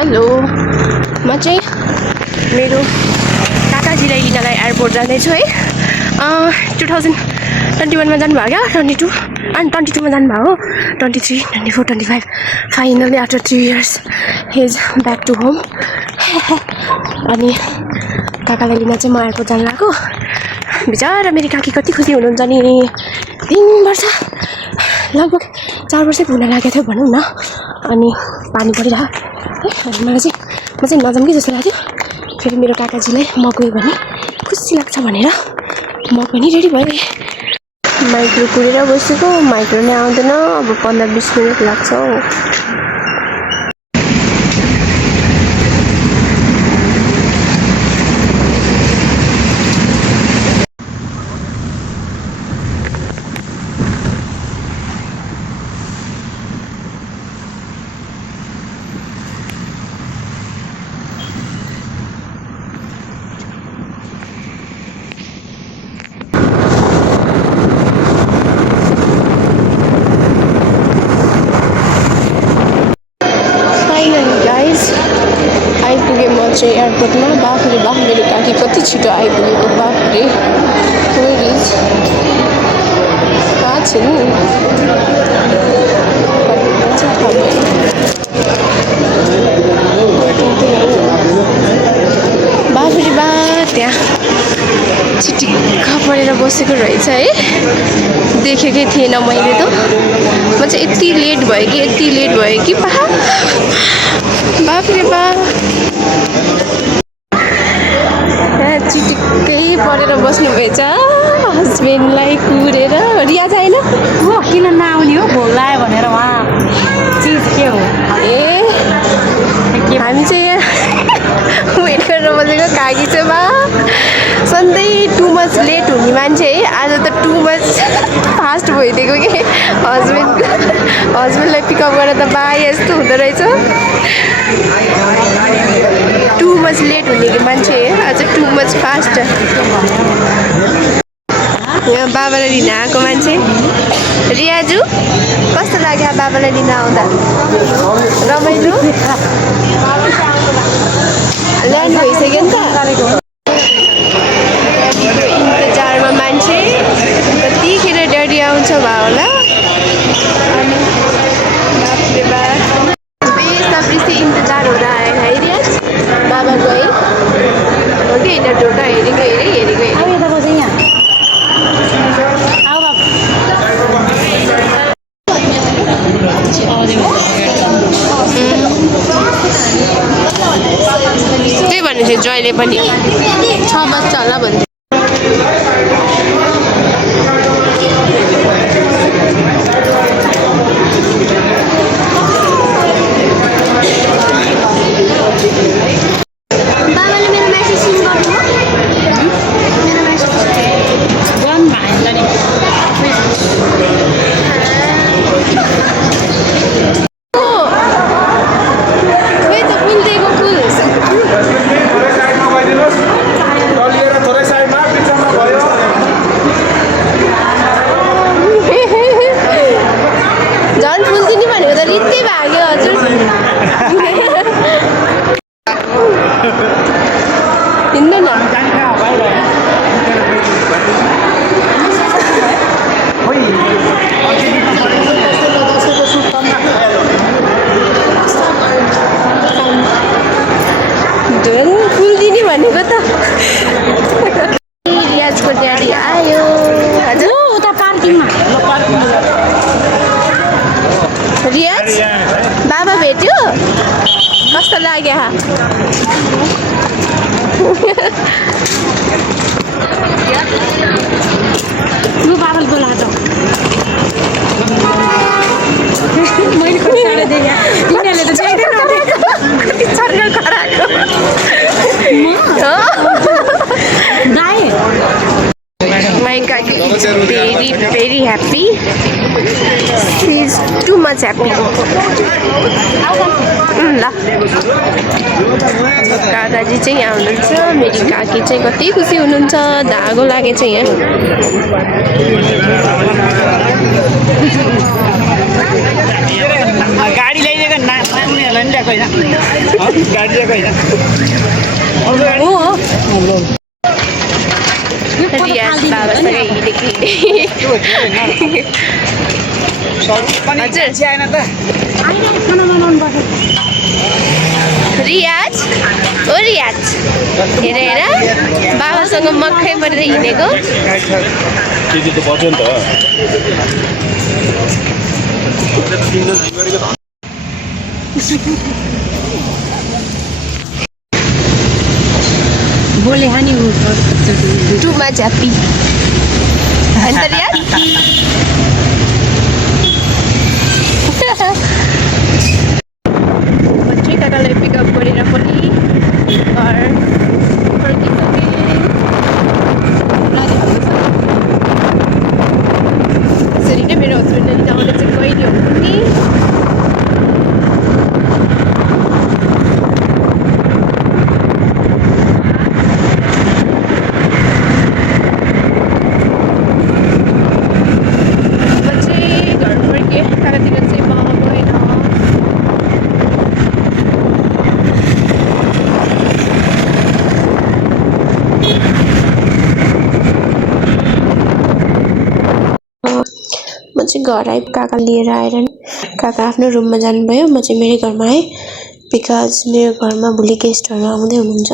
Hello म चाहिँ मेरो काकाजीलाई लिनलाई एयरपोर्ट जाँदैछु है 2021 मा जानुभयो क्या 22 अनि 22 मा जानुभयो 23 24 25 finally after 3 years he is back to home अनि काकालाई लिन चाहिँ म एयरपोर्ट जान लागेको बिचारा मेरो काकी कति खुसी हुनुहुन्छ नि 3 वर्ष लगभग 4 वर्षै पुग्न लागेको थियो भनौँ न अनि पानी परिरह अनि मलाई चाहिँ म चाहिँ नजाऊँ कि जस्तो लाग्यो फेरि मेरो काकाजीलाई म गयो भने खुसी लाग्छ भनेर म पनि रेडी भएँ माइक्रो कुरेर बसेको माइक्रो नै आउँदैन अब 15-20 मिनट लाग्छ चाहिँ एयरपोर्टमा बाफरे बाफ मेरो काकी कति छिटो आइपुगेको बाफरे कहाँ छिन् बाफरे बा त्यहाँ चिटिक्क परेर बसेको रहेछ है देखेकै थिएन मैले त म चाहिँ यति लेट भयो कि बाफरे बा चिटिक्कै परेर बस्नुभएछ हस्बेन्डलाई कुरेर रिया छैन हो किन नआउने हो बोलायो भनेर उहाँ चिज के हो ए हामी चाहिँ यहाँ वेट गरेर बसेको काकी चाहिँ बा सधैँ टु मच लेट हुने मान्छे है आज त टु मच फास्ट भइदिएको कि हस्बेन्डलाई पिकअप गरेर त बा यस्तो हुँदो रहेछ टु मच लेट हुने मान्छे आज टु मच फास्ट यहाँ बाबालाई लिन आएको मान्छे रियाजु कस्तो लाग्यो बाबालाई लिन आउँदा रमाइलो ल्यान्ड भइसक्यो नि त इन्तजारमा मान्छे कतिखेर ड्याडी आउँछ भा होला बेसी इन्तजार हुँदा आयो है रियाज बाबा गए हो कि होइन ढोका हेरेको त्यही भन्ने थियो जयले पनि 6 बज्छ होला भन्थ्यो भनेको त रियाजको ड्याडी आयो हजुर उता पार्किङमा रियाज बाबा भेट्यो कस्तो लाग्यो लु बाबाले बोला त मैले कतिवटा देखेँ तिनीहरूले त चाहिँदैन कति सर्कल कराएको My kaki is very happy. She is too much happy. ल दादाजी चाहिँ यहाँ हुनुहुन्छ मेरी काकी चाहिँ कति खुसी हुनुहुन्छ धागो लागे चाहिँ यहाँ गाडी ल्याइदिएको उनीहरूलाई नि ल्याएको होइन गाडी ल्याएको होइन हो रियाज बाबासँगै हिँडेको हजुर आएन त रियाज ओ रियाज हेर हेर बाबासँग मक्खै परेर हिँडेको त्यति त बच्यो नि त बोले हानि टु मच ह्याप्पी होइन त रियाज बच्चै काकालाई पिकअप गरेर पनि घर फर्किसकेँ यसरी नै मेरो हस्बेन्डले लिन आउने चाहिँ कहिले हो नि म चाहिँ घर फर्केँ काकातिर चाहिँ म गएन म चाहिँ घर आएँ काका लिएर आएर काका आफ्नो रुममा जानुभयो म चाहिँ मेरो घरमा आएँ बिकज मेरो घरमा भोलि गेस्टहरू आउँदै हुनुहुन्छ